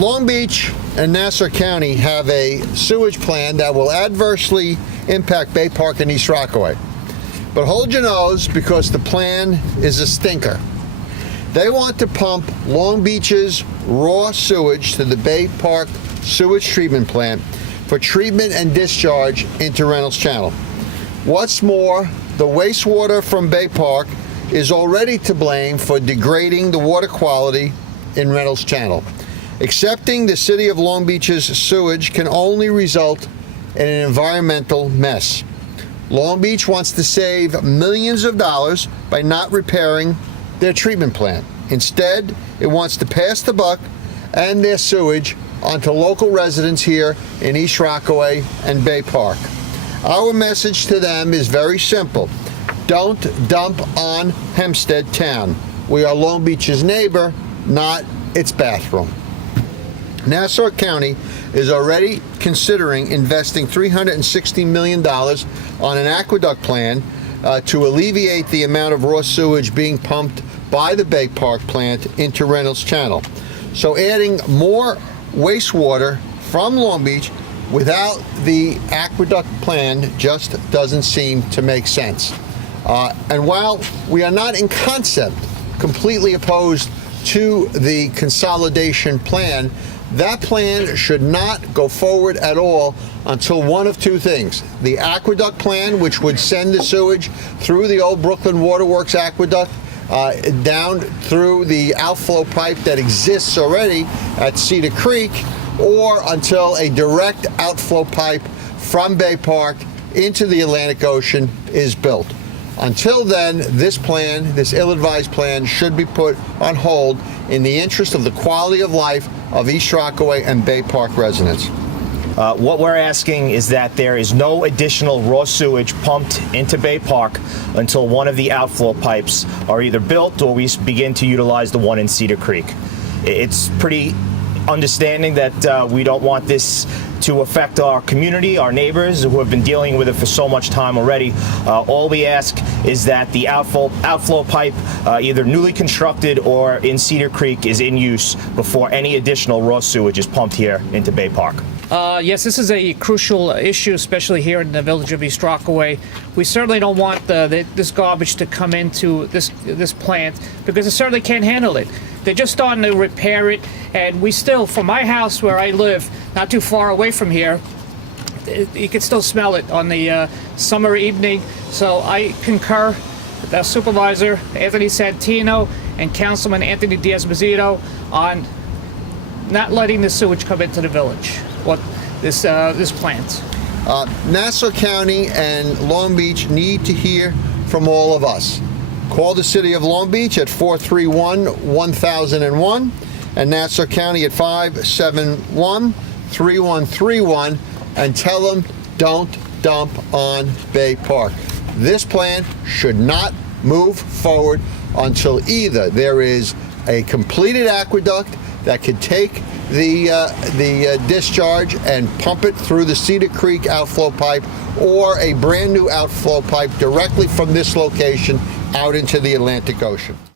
Long Beach and Nassau County have a sewage plan that will adversely impact Bay Park and East Rockaway. But hold your nose, because the plan is a stinker. They want to pump Long Beach's raw sewage to the Bay Park sewage treatment plant for treatment and discharge into Reynolds Channel. What's more, the wastewater from Bay Park is already to blame for degrading the water quality in Reynolds Channel. Accepting the City of Long Beach's sewage can only result in an environmental mess. Long Beach wants to save millions of dollars by not repairing their treatment plant. Instead, it wants to pass the buck and their sewage onto local residents here in East Rockaway and Bay Park. Our message to them is very simple. Don't dump on Hempstead Town. We are Long Beach's neighbor, not its bathroom. Nassau County is already considering investing $360 million on an aqueduct plan to alleviate the amount of raw sewage being pumped by the Bay Park plant into Reynolds Channel. So adding more wastewater from Long Beach without the aqueduct plan just doesn't seem to make sense. And while we are not in concept completely opposed to the consolidation plan, that plan should not go forward at all until one of two things. The aqueduct plan, which would send the sewage through the old Brooklyn Waterworks aqueduct down through the outflow pipe that exists already at Cedar Creek, or until a direct outflow pipe from Bay Park into the Atlantic Ocean is built. Until then, this plan, this ill-advised plan, should be put on hold in the interest of the quality of life of East Rockaway and Bay Park residents. What we're asking is that there is no additional raw sewage pumped into Bay Park until one of the outflow pipes are either built or we begin to utilize the one in Cedar Creek. It's pretty understanding that we don't want this to affect our community, our neighbors who have been dealing with it for so much time already. All we ask is that the outflow pipe, either newly constructed or in Cedar Creek, is in use before any additional raw sewage is pumped here into Bay Park. Yes, this is a crucial issue, especially here in the village of East Rockaway. We certainly don't want this garbage to come into this plant, because it certainly can't handle it. They're just starting to repair it, and we still, from my house where I live, not too far away from here, you can still smell it on the summer evening. So I concur with the Supervisor Anthony Santino and Councilman Anthony D'Esposito on not letting the sewage come into the village. This plant. Nassau County and Long Beach need to hear from all of us. Call the City of Long Beach at 431-1001 and Nassau County at 571-3131 and tell them don't dump on Bay Park. This plan should not move forward until either there is a completed aqueduct that could take the discharge and pump it through the Cedar Creek outflow pipe, or a brand new outflow pipe directly from this location out into the Atlantic Ocean.